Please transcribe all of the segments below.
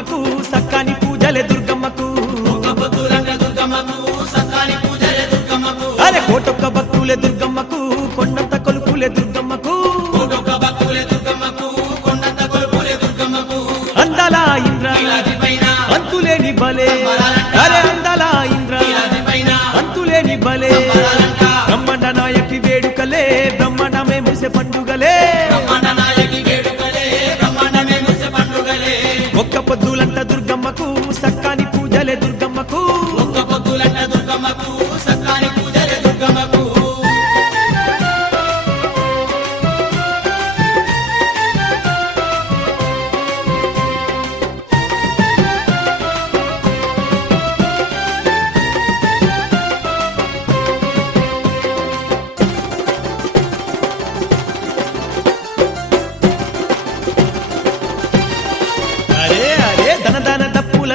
దుర్గమ్మకు సక్కాని పూజలే దుర్గమ్మకు అరే కోటొక్క భక్తులే దుర్గమ్మకు కొండంత కొలుపులే దుర్గమ్మకు అందాల ఇంద్ర అంతులేని బలే అరే అందాల ఇంద్ర అంతులేని బలే బ్రహ్మాండ నాయకి వేడుకలే బ్రహ్మాండమే ముసె పండుగలే ఒక్క పొద్దులంట దుర్గమ్మకు సక్కాని పూజలే దుర్గమ్మకు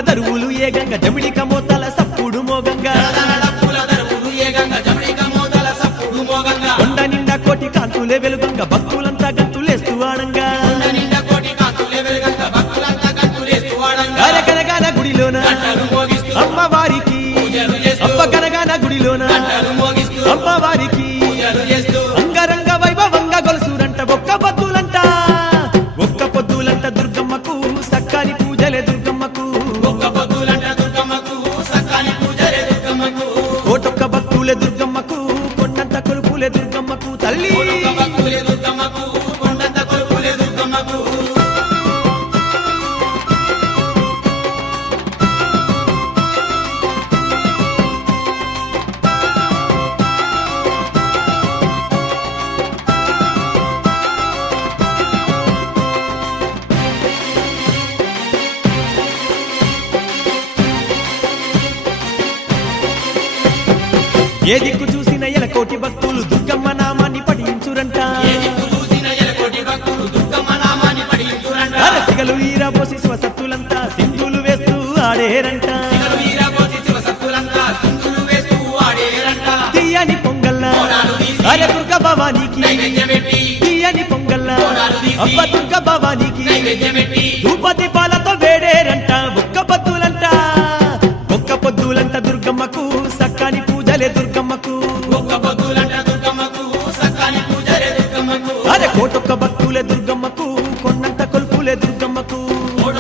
దరువులు ఏ గంగ జమిడిక మోతల సప్పుడు మోగంగా కొండ నిండా కోటి కాంతులే వెలుగంగా భక్తులంతా గంతులేస్తూ ఆడంగా కనగాన గుడిలోన అమ్మవారికి అమ్మ కనగాన గుడిలోన అమ్మవారికి అంగరంగ వైభవంగా గొలుసురంట ఒక్క పొద్దులంట దుర్గమ్మకు సక్కాని పూజలే దుర్గమ్మకు కోటొక్క భక్తులే దుర్గమ్మకు కొండంత కొలుపులే దుర్గమ్మకు తల్లి ఏ దిక్కు చూసిన ఎలకోటి భక్తులు దుర్గమ్మ నామాన్ని పఠించురంట అరసిగలు ఈరబోసి శివసత్తులంతా సింధులు వేస్తూ ఆడేరంట తీయని పొంగల్లా అరే దుర్గ భవానికి తీయని పొంగల్లా అబ్బ దుర్గ భవానికి ధూపతి పాలతో వేడేరంట ఒక్క పొద్దులంట దుర్గమ్మకు సక్కాని పూజలే దుర్గమ్మకు అరే కోటొక్క భక్తులే దుర్గమ్మకు కొండంత కొలుపులే దుర్గమ్మకు కొండ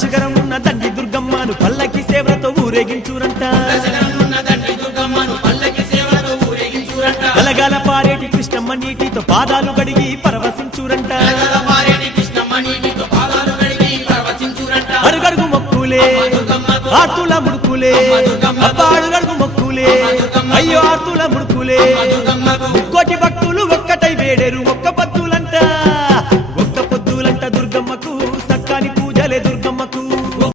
శిఖరం ఉన్న దండి దుర్గమ్మను పల్లకి సేవలతో ఊరేగించురంట గలగల పారేటి కృష్ణమ్మ నీటితో పాదాలు గడిగి పరవశించురంట అడుగడుగు మొక్కులే ఆర్తుల ముడుకులే అడుగడుగు మొక్కులే అయ్యో ఆర్తుల ముడుకులే కోటి